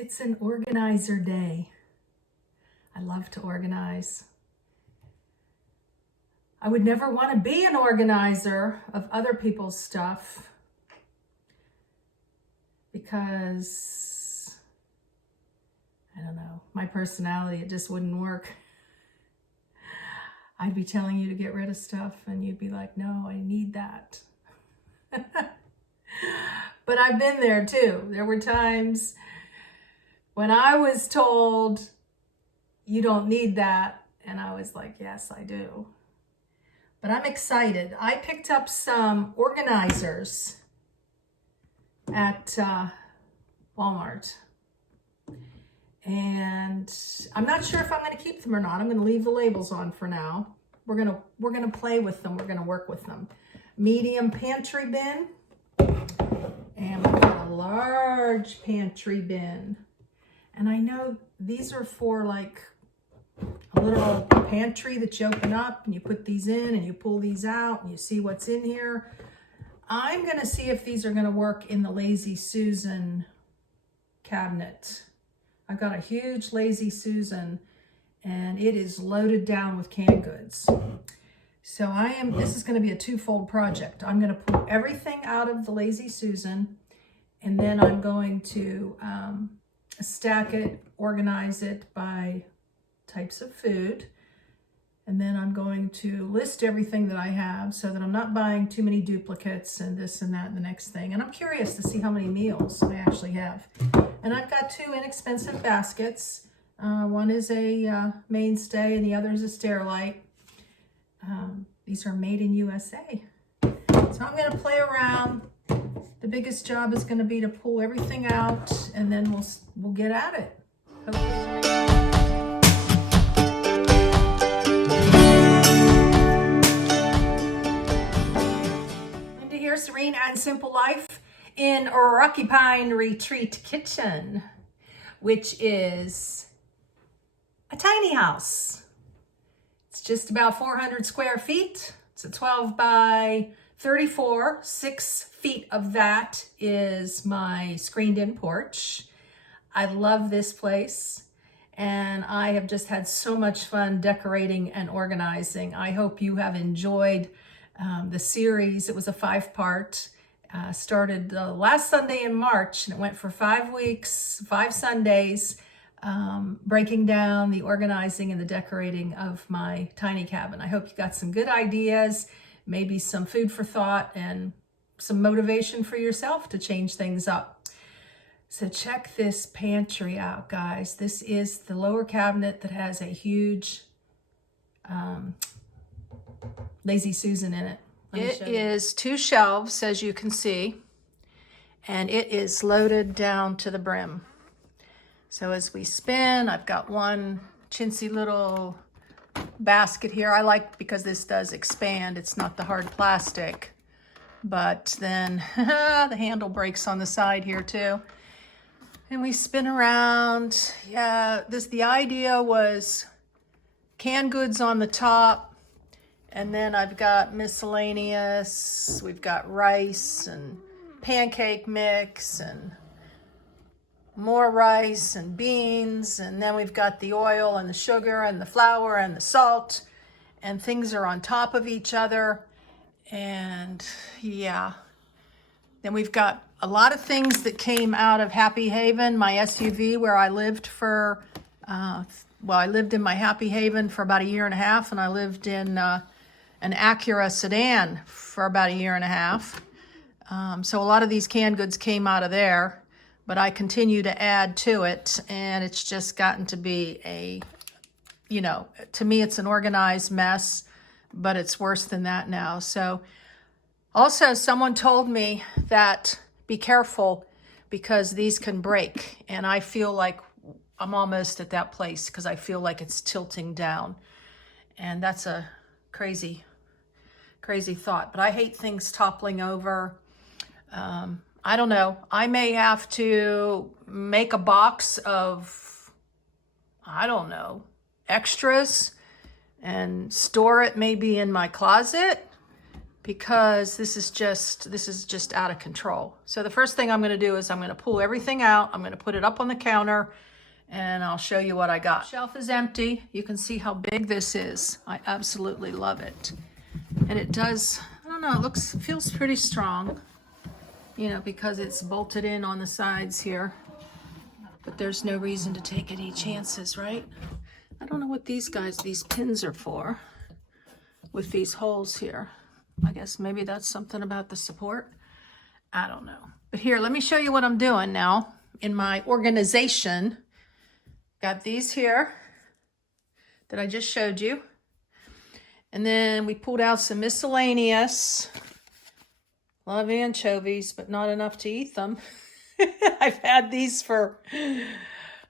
It's an organizer day. I love to organize. I would never want to be an organizer of other people's stuff because, I don't know, my personality, it just wouldn't work. I'd be telling you to get rid of stuff and you'd be like, no, I need that. But I've been there too. There were times when I was told, you don't need that. And I was like, yes, I do. But I'm excited. I picked up some organizers at Walmart. And I'm not sure if I'm going to keep them or not. I'm going to leave the labels on for now. We're going to play with them. We're going to work with them. Medium pantry bin. And we've got a large pantry bin. And I know these are for like a little pantry that you open up and you put these in and you pull these out and you see what's in here. I'm going to see if these are going to work in the Lazy Susan cabinet. I've got a huge Lazy Susan and it is loaded down with canned goods. So this is going to be a twofold project. I'm going to pull everything out of the Lazy Susan and then I'm going to stack it, organize it by types of food. And then I'm going to list everything that I have so that I'm not buying too many duplicates and this and that and the next thing. And I'm curious to see how many meals I actually have. And I've got two inexpensive baskets. One is a mainstay and the other is a Sterilite. These are made in USA. So I'm going to play around. The biggest job is going to be to pull everything out and then we'll get at it. Linda here, Serene and Simple Life in Rocky Pine Retreat Kitchen, which is a tiny house. It's just about 400 square feet. It's a 12 by 34. 6 feet of that is my screened-in porch. I love this place, and I have just had so much fun decorating and organizing. I hope you have enjoyed the series. It was a 5-part. Started last Sunday in March, and it went for 5 weeks, 5 Sundays, breaking down the organizing and the decorating of my tiny cabin. I hope you got some good ideas, maybe some food for thought, and some motivation for yourself to change things up. So check this pantry out, guys. This is the lower cabinet that has a huge Lazy Susan in it. It is 2 shelves, as you can see, and it is loaded down to the brim. So as we spin, I've got one chintzy little basket here. I like because this does expand. It's not the hard plastic, but then the handle breaks on the side here too. And we spin around. Yeah, the idea was canned goods on the top, and then I've got miscellaneous. We've got rice and pancake mix and more rice and beans, and then we've got the oil and the sugar and the flour and the salt, and things are on top of each other. And yeah, then we've got a lot of things that came out of Happy Haven, my SUV, where I lived for, I lived in my Happy Haven for about 1.5 years, and I lived in an Acura sedan for about 1.5 years. So a lot of these canned goods came out of there, but I continue to add to it, and it's just gotten to be to me, it's an organized mess, but it's worse than that now. So also someone told me that be careful because these can break, and I feel like I'm almost at that place because I feel like it's tilting down, and that's a crazy thought. But I hate things toppling over. I don't know. I may have to make a box of, I don't know, extras and store it maybe in my closet, because this is just out of control. So the first thing I'm going to do is I'm going to pull everything out. I'm going to put it up on the counter and I'll show you what I got. The shelf is empty. You can see how big this is. I absolutely love it. And it does, I don't know, it feels pretty strong, you know, because it's bolted in on the sides here. But there's no reason to take any chances, right? I don't know what these pins are for with these holes here. I guess maybe that's something about the support. I don't know. But here, let me show you what I'm doing now in my organization. Got these here that I just showed you. And then we pulled out some miscellaneous. Love anchovies, but not enough to eat them. I've had these for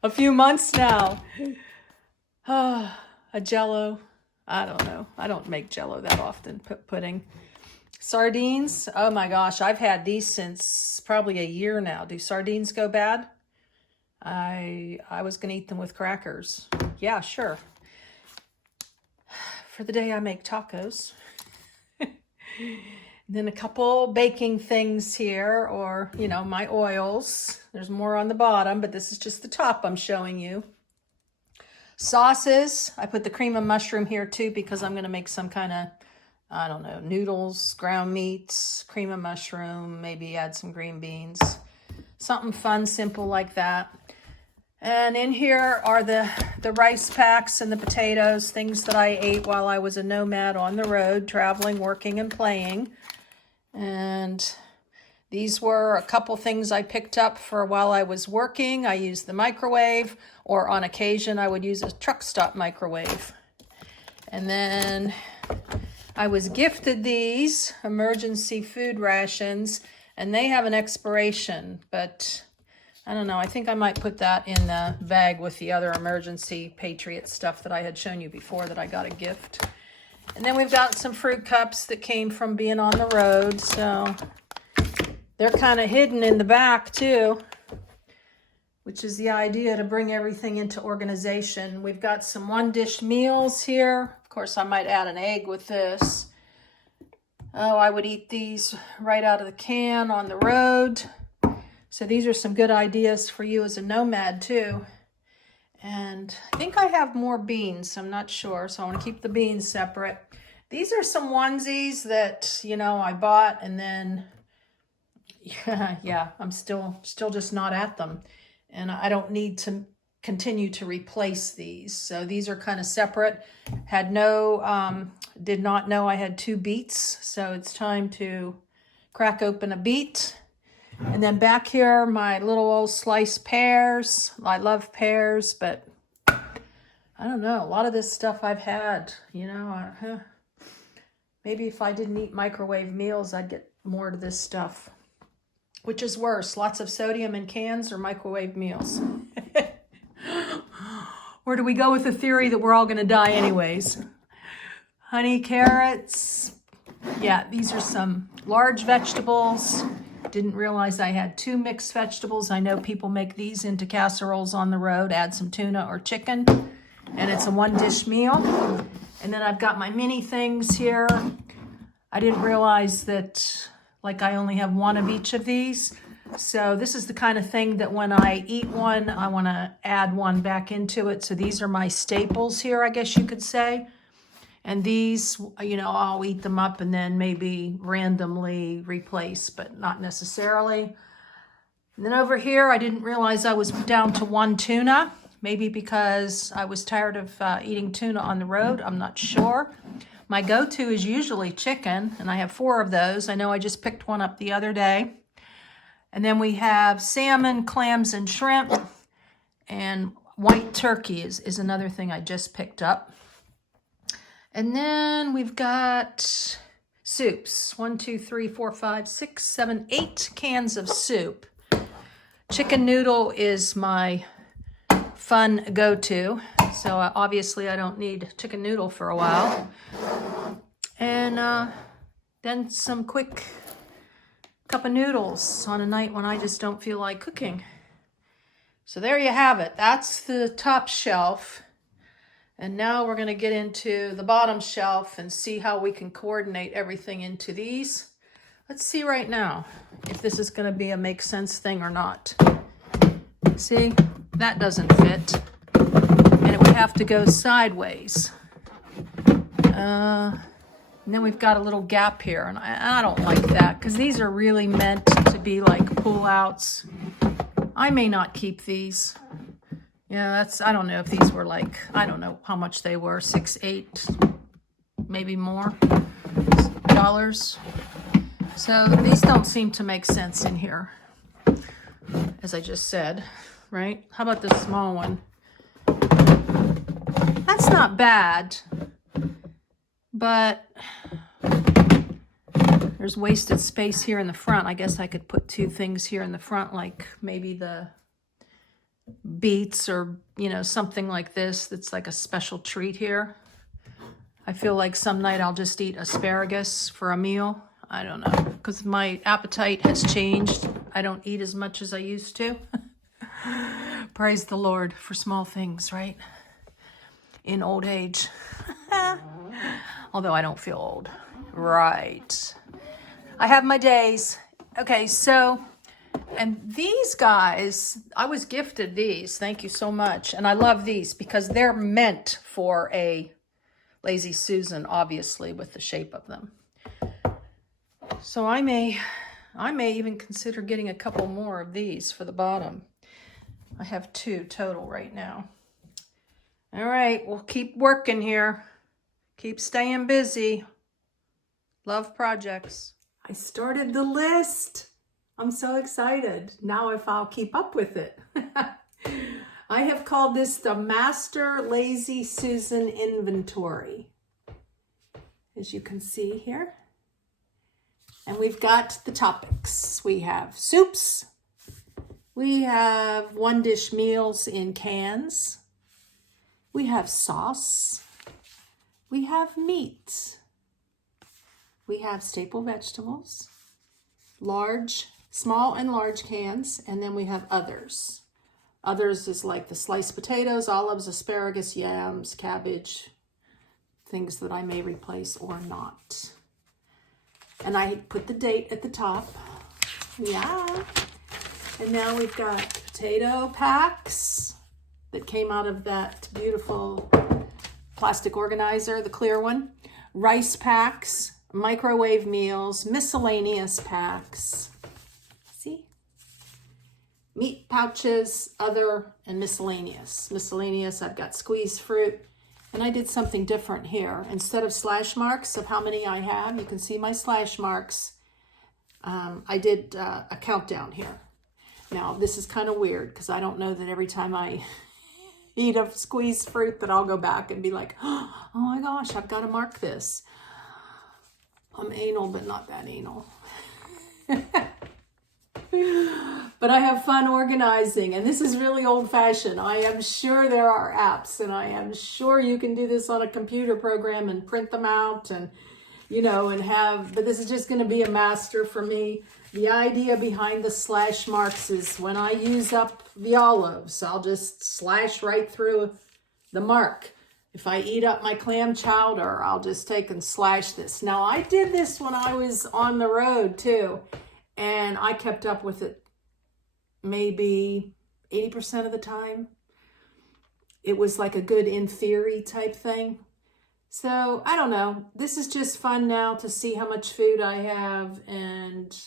a few months now. Oh, a Jell-O. I don't know. I don't make Jell-O that often. Pudding. Sardines. Oh my gosh. I've had these since probably a year now. Do sardines go bad? I was going to eat them with crackers. Yeah, sure. For the day I make tacos. Then a couple baking things here, or, you know, my oils. There's more on the bottom, but this is just the top I'm showing you. Sauces. I put the cream of mushroom here too because I'm going to make some kind of, I don't know, noodles, ground meats, cream of mushroom, maybe add some green beans. Something fun, simple like that. And in here are the rice packs and the potatoes, things that I ate while I was a nomad on the road, traveling, working, and playing. And these were a couple things I picked up for while I was working. I used the microwave, or on occasion I would use a truck stop microwave. And then I was gifted these emergency food rations, and they have an expiration, but I don't know. I think I might put that in the bag with the other emergency Patriot stuff that I had shown you before that I got a gift. And then we've got some fruit cups that came from being on the road. So they're kind of hidden in the back too, which is the idea, to bring everything into organization. We've got some one-dish meals here. Of course, I might add an egg with this. Oh, I would eat these right out of the can on the road. So these are some good ideas for you as a nomad too. And I think I have more beans. I'm not sure. So I want to keep the beans separate. These are some onesies that, you know, I bought, and then, yeah, I'm still just not at them. And I don't need to continue to replace these. So these are kind of separate. Had no, did not know I had 2 beets. So it's time to crack open a beet. And then back here, my little old sliced pears. I love pears, but I don't know. A lot of this stuff I've had, you know. Maybe if I didn't eat microwave meals, I'd get more of this stuff. Which is worse, lots of sodium in cans or microwave meals? Or do we go with the theory that we're all going to die anyways? Honey carrots. Yeah, these are some large vegetables. Didn't realize I had 2 mixed vegetables. I know people make these into casseroles on the road, add some tuna or chicken, and it's a one-dish meal. And then I've got my mini things here. I didn't realize that, like, I only have 1 of each of these. So this is the kind of thing that when I eat one, I want to add 1 back into it. So these are my staples here, I guess you could say. And these, you know, I'll eat them up and then maybe randomly replace, but not necessarily. And then over here, I didn't realize I was down to 1 tuna. Maybe because I was tired of eating tuna on the road. I'm not sure. My go-to is usually chicken, and I have 4 of those. I know I just picked one up the other day. And then we have salmon, clams, and shrimp. And white turkey is another thing I just picked up. And then we've got soups. 1, 2, 3, 4, 5, 6, 7, 8 cans of soup. Chicken noodle is my fun go-to. So obviously I don't need chicken noodle for a while. And then some quick cup of noodles on a night when I just don't feel like cooking. So there you have it. That's the top shelf. And now we're going to get into the bottom shelf and see how we can coordinate everything into these. Let's see right now if this is going to be a make sense thing or not. See, that doesn't fit. And it would have to go sideways. And then we've got a little gap here, and I don't like that because these are really meant to be like pull-outs. I may not keep these. Yeah, I don't know if these were like, I don't know how much they were, $6, $8, maybe more dollars. So these don't seem to make sense in here, as I just said, right? How about this small one? That's not bad, but there's wasted space here in the front. I guess I could put two things here in the front, like maybe the beets or, you know, something like this that's like a special treat here. I feel like some night I'll just eat asparagus for a meal. I don't know, because my appetite has changed. I don't eat as much as I used to. Praise the Lord for small things, right? In old age. Although I don't feel old. Right. I have my days. Okay, so, and these guys, I was gifted these. Thank you so much. And I love these because they're meant for a Lazy Susan, obviously, with the shape of them. So I may even consider getting a couple more of these for the bottom. I have 2 total right now. All right, we'll keep working here. Keep staying busy. Love projects. I started the list. I'm so excited. Now if I'll keep up with it. I have called this the Master Lazy Susan Inventory, as you can see here. And we've got the topics. We have soups. We have 1-dish meals in cans. We have sauce. We have meat. We have staple vegetables, small and large cans, and then we have others. Others is like the sliced potatoes, olives, asparagus, yams, cabbage, things that I may replace or not. And I put the date at the top. Yeah. And now we've got potato packs that came out of that beautiful plastic organizer, the clear one. Rice packs, microwave meals, miscellaneous packs. See? Meat pouches, other, and miscellaneous. Miscellaneous, I've got squeezed fruit. And I did something different here. Instead of slash marks of how many I have, you can see my slash marks. I did a countdown here. Now, this is kind of weird because I don't know that every time I eat a squeezed fruit that I'll go back and be like, oh my gosh, I've got to mark this. I'm anal, but not that anal. But I have fun organizing, and this is really old-fashioned. I am sure there are apps, and I am sure you can do this on a computer program and print them out and, you know, and have, but this is just going to be a master for me. The idea behind the slash marks is when I use up the olives, I'll just slash right through the mark. If I eat up my clam chowder, I'll just take and slash this. Now, I did this when I was on the road, too. And I kept up with it maybe 80% of the time. It was like a good in theory type thing. So I don't know. This is just fun now to see how much food I have. And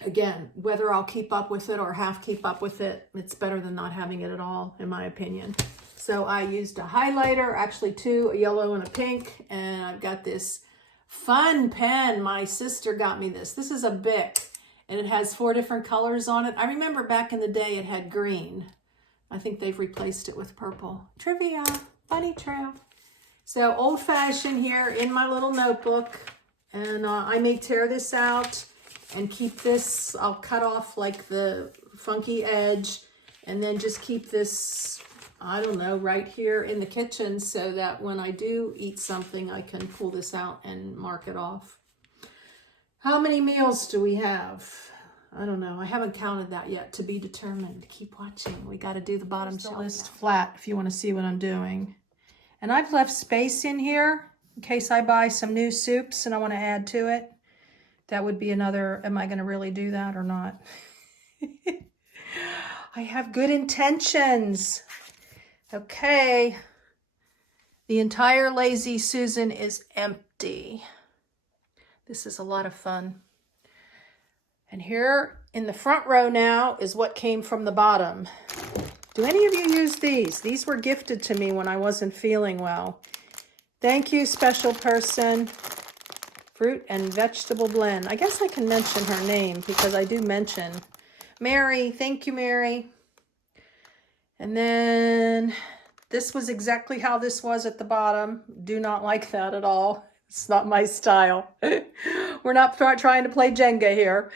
again, whether I'll keep up with it or half keep up with it, it's better than not having it at all, in my opinion. So I used a highlighter, actually 2, a yellow and a pink. And I've got this fun pen. My sister got me this. This is a Bic, and it has 4 different colors on it. I remember back in the day it had green. I think they've replaced it with purple. Trivia, funny true. So old-fashioned here in my little notebook, and I may tear this out and keep this. I'll cut off like the funky edge, and then just keep this, I don't know, right here in the kitchen so that when I do eat something, I can pull this out and mark it off. How many meals do we have? I don't know. I haven't counted that yet. To be determined. Keep watching. We got to do the bottom shelf. List flat if you want to see what I'm doing. And I've left space in here in case I buy some new soups and I want to add to it. That would be another, am I going to really do that or not? I have good intentions. Okay. The entire Lazy Susan is empty. This is a lot of fun. And here in the front row now is what came from the bottom. Do any of you use these? These were gifted to me when I wasn't feeling well. Thank you, special person. Fruit and vegetable blend. I guess I can mention her name because I do mention Mary. Thank you, Mary. And then this was exactly how this was at the bottom. Do not like that at all. It's not my style. We're not trying to play Jenga here.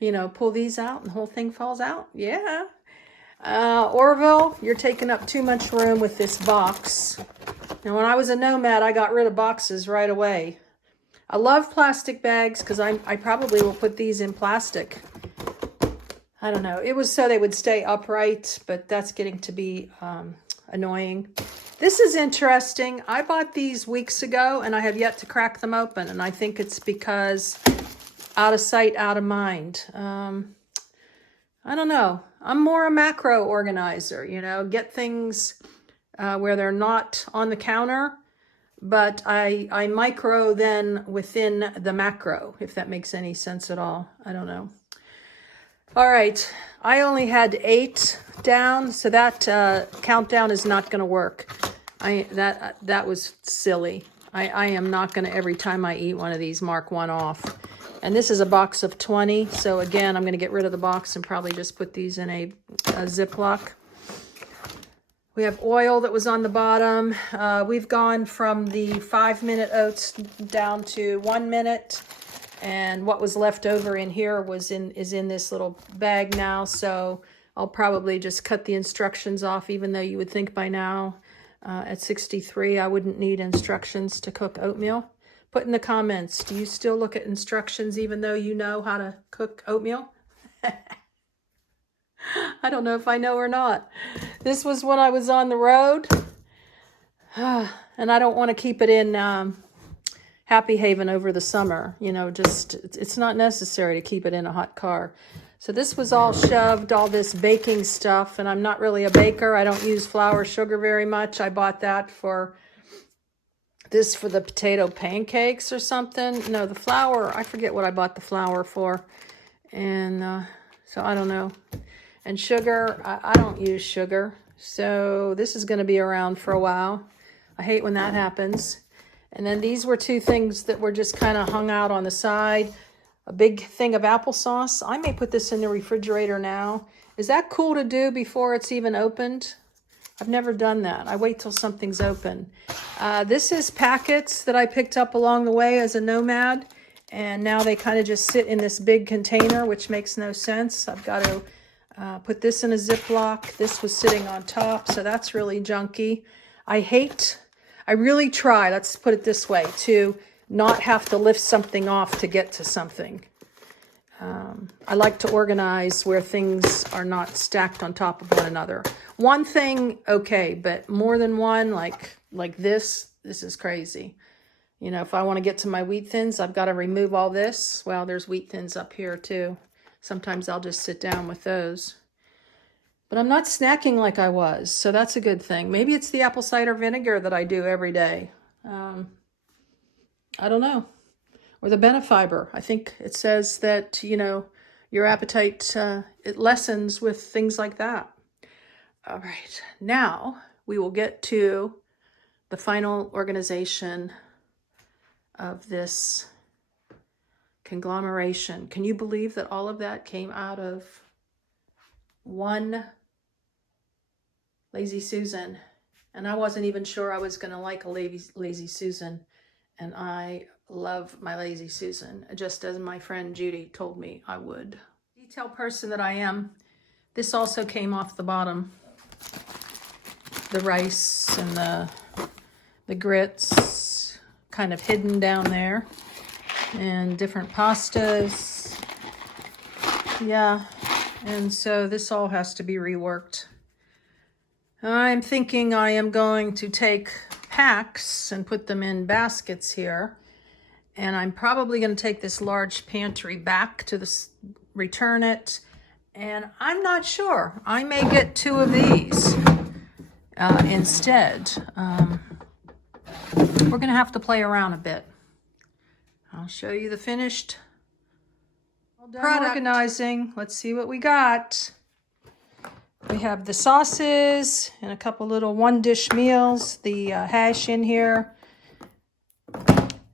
You know, pull these out and the whole thing falls out. Yeah. Orville, you're taking up too much room with this box. Now, when I was a nomad, I got rid of boxes right away. I love plastic bags because I probably will put these in plastic. I don't know. It was so they would stay upright, but that's getting to be annoying. This is interesting. I bought these weeks ago and I have yet to crack them open. And I think it's because out of sight, out of mind. I don't know. I'm more a macro organizer, you know, get things where they're not on the counter, but I micro then within the macro, if that makes any sense at all. I don't know. All right. I only had 8 down, so that countdown is not going to work. That was silly. I am not going to, every time I eat one of these, mark one off. And this is a box of 20. So again, I'm going to get rid of the box and probably just put these in a Ziploc. We have oil that was on the bottom. We've gone from the 5-minute oats down to 1 minute. And what was left over in here is in this little bag now. So I'll probably just cut the instructions off, even though you would think by now at 63 I wouldn't need instructions to cook oatmeal. Put in the comments, do you still look at instructions even though you know how to cook oatmeal? I don't know if I know or not. This was when I was on the road. And I don't want to keep it in Happy Haven over the summer. You know, just, it's not necessary to keep it in a hot car. So this was all shoved, all this baking stuff. And I'm not really a baker. I don't use flour, sugar very much. I bought that for the potato pancakes or something. No, the flour, I forget what I bought the flour for. And so I don't know. And sugar, I don't use sugar. So this is going to be around for a while. I hate when that happens. And then these were 2 things that were just kind of hung out on the side. A big thing of applesauce. I may put this in the refrigerator now. Is that cool to do before it's even opened? I've never done that. I wait till something's open. This is packets that I picked up along the way as a nomad. And now they kind of just sit in this big container, which makes no sense. I've got to put this in a Ziploc. This was sitting on top, so that's really junky. I really try, let's put it this way, to not have to lift something off to get to something. I like to organize where things are not stacked on top of one another. One thing, okay, but more than one, like this is crazy. You know, if I want to get to my wheat thins, I've got to remove all this. Well, there's wheat thins up here too. Sometimes I'll just sit down with those. But I'm not snacking like I was, so that's a good thing. Maybe it's the apple cider vinegar that I do every day. I don't know. Or the Benefiber. I think it says that, you know, your appetite, it lessens with things like that. All right. Now we will get to the final organization of this conglomeration. Can you believe that all of that came out of one Lazy Susan? And I wasn't even sure I was going to like a Lazy Susan. And I love my Lazy Susan, just as my friend Judy told me I would. Detail person that I am, this also came off the bottom. The rice and the grits kind of hidden down there. And different pastas. Yeah, and so this all has to be reworked. I'm thinking I am going to take packs and put them in baskets here. And I'm probably going to take this large pantry back to return it. And I'm not sure. I may get 2 of these instead. We're going to have to play around a bit. I'll show you the finished product. Organizing. Let's see what we got. We have the sauces and a couple little 1-dish meals, the hash in here.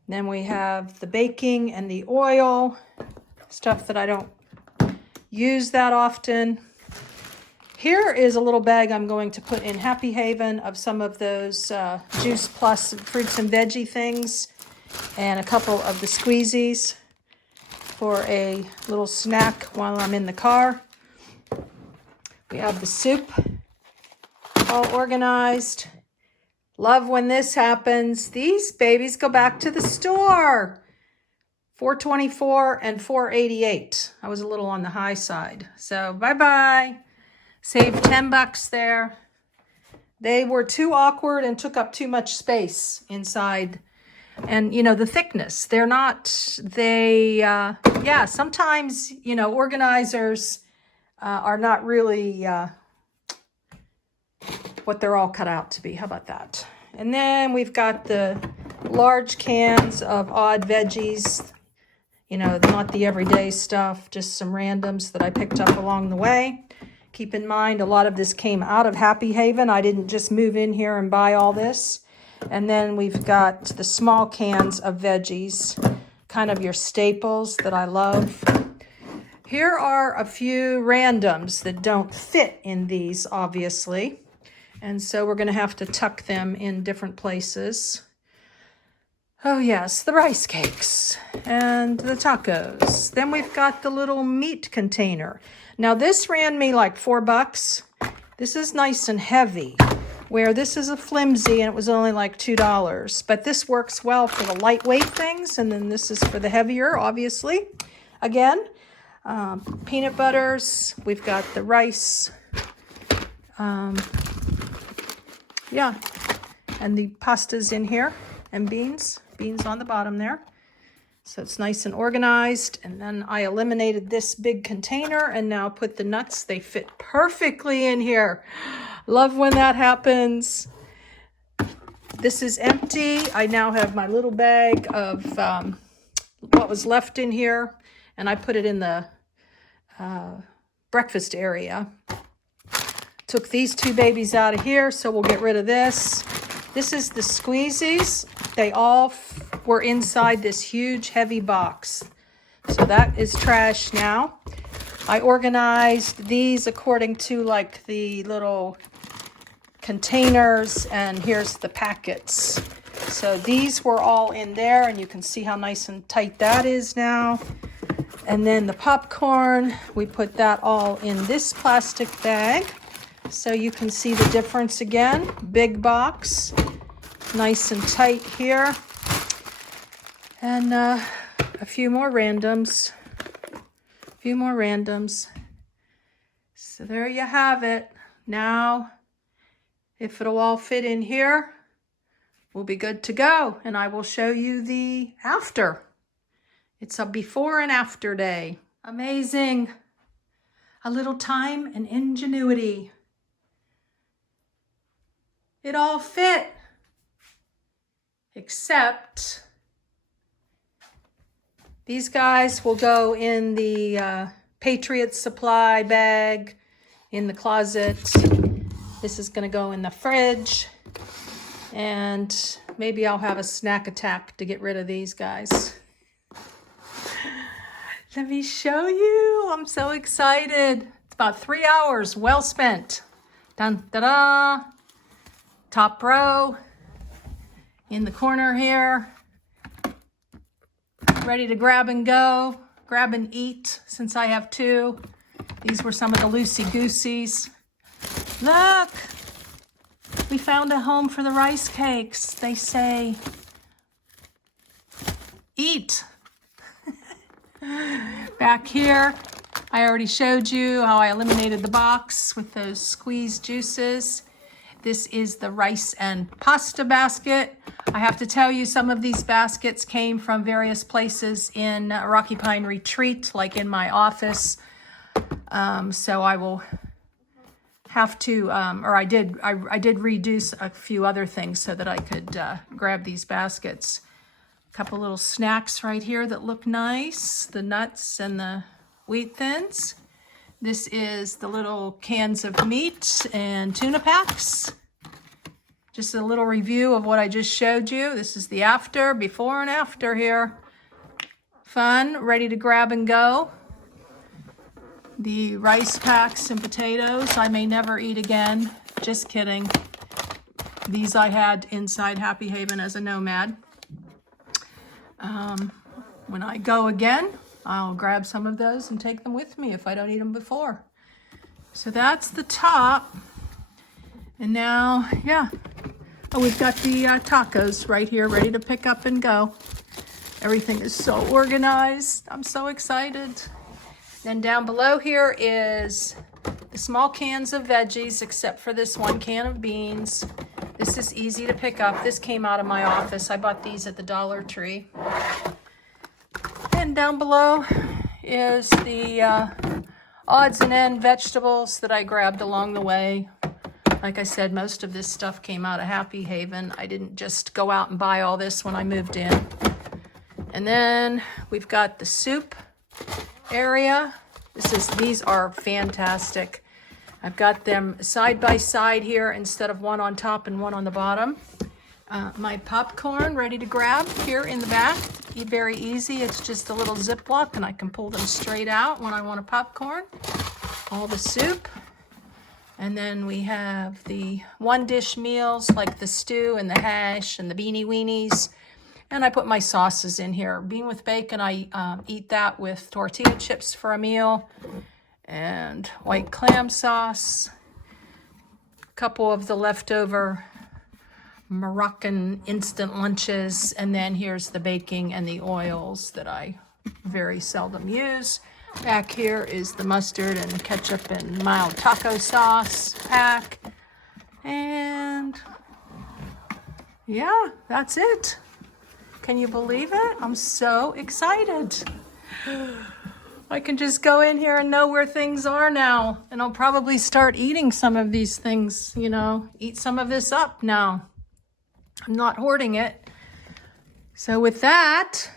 Then we have the baking and the oil, stuff that I don't use that often. Here is a little bag I'm going to put in Happy Haven of some of those Juice Plus fruits and veggie things, and a couple of the squeezies for a little snack while I'm in the car. We have the soup all organized. Love when this happens. These babies go back to the store. $4.24 and $4.88. I was a little on the high side. So bye-bye. Saved $10 there. They were too awkward and took up too much space inside. And, you know, the thickness. They're not, yeah, sometimes, you know, organizers are not really what they're all cut out to be. How about that? And then we've got the large cans of odd veggies, you know, not the everyday stuff, just some randoms that I picked up along the way. Keep in mind, a lot of this came out of Happy Haven. I didn't just move in here and buy all this. And then we've got the small cans of veggies, kind of your staples that I love. Here are a few randoms that don't fit in these, obviously. And so we're going to have to tuck them in different places. Oh yes, the rice cakes and the tacos. Then we've got the little meat container. Now this ran me like $4. This is nice and heavy, where this is a flimsy and it was only like $2. But this works well for the lightweight things, and then this is for the heavier, obviously. Again, peanut butters. We've got the rice. Yeah, and the pastas in here, and beans on the bottom there. So it's nice and organized. And then I eliminated this big container and now put the nuts. They fit perfectly in here. Love when that happens. This is empty. I now have my little bag of what was left in here, and I put it in the breakfast area. Took these 2 babies out of here, so we'll get rid of this. This is the squeezies. They all were inside this huge, heavy box. So that is trash now. I organized these according to like the little containers, and here's the packets. So these were all in there, and you can see how nice and tight that is now. And then the popcorn, we put that all in this plastic bag. So you can see the difference again. Big box, nice and tight here. And a few more randoms. So there you have it. Now, if it'll all fit in here, we'll be good to go. And I will show you the after. It's a before and after day. Amazing. A little time and ingenuity. It all fit, except these guys will go in the Patriot supply bag in the closet. This is going to go in the fridge, and maybe I'll have a snack attack to get rid of these guys. Let me show you. I'm so excited. It's about 3 hours well spent. Dun, da-da. Top row in the corner here. Ready to grab and go, grab and eat since I have 2. These were some of the loosey-gooseys. Look, we found a home for the rice cakes. They say, eat. Back here, I already showed you how I eliminated the box with those squeezed juices. This is the rice and pasta basket. I have to tell you, some of these baskets came from various places in Rocky Pine Retreat, like in my office. So I will have to, I did reduce a few other things so that I could grab these baskets. A couple little snacks right here that look nice, the nuts and the wheat thins. This is the little cans of meat and tuna packs. Just a little review of what I just showed you. This is the after, before and after here. Fun, ready to grab and go. The rice packs and potatoes I may never eat again. Just kidding. These I had inside Happy Haven as a nomad. When I go again, I'll grab some of those and take them with me if I don't eat them before. So that's the top. And now, yeah. Oh, we've got the tacos right here ready to pick up and go. Everything is so organized. I'm so excited. Then down below here is the small cans of veggies, except for this one can of beans. This is easy to pick up. This came out of my office. I bought these at the Dollar Tree. And down below is the odds and end vegetables that I grabbed along the way. Like I said, most of this stuff came out of Happy Haven. I didn't just go out and buy all this when I moved in. And then we've got the soup area. These are fantastic. I've got them side by side here instead of one on top and one on the bottom. My popcorn ready to grab here in the back. Very easy. It's just a little Ziploc and I can pull them straight out when I want a popcorn. All the soup. And then we have the one dish meals like the stew and the hash and the beanie weenies. And I put my sauces in here. Bean with bacon, I eat that with tortilla chips for a meal. And white clam sauce. A couple of the leftover Moroccan instant lunches. And then here's the baking and the oils that I very seldom use. Back here is the mustard and ketchup and mild taco sauce pack. And yeah, that's it. Can you believe it? I'm so excited. I can just go in here and know where things are now. And I'll probably start eating some of these things, you know, eat some of this up now. I'm not hoarding it. So with that,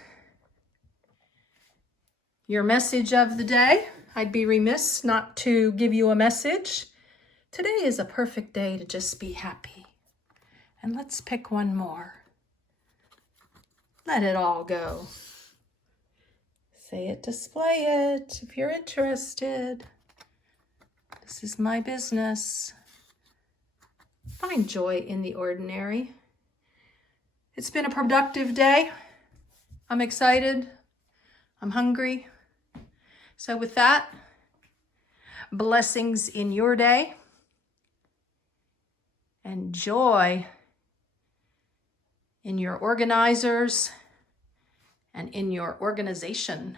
your message of the day. I'd be remiss not to give you a message. Today is a perfect day to just be happy. And let's pick one more. Let it all go. Say it, display it if you're interested. This is my business. Find joy in the ordinary. It's been a productive day. I'm excited. I'm hungry. So with that, blessings in your day and joy in your organizers and in your organization.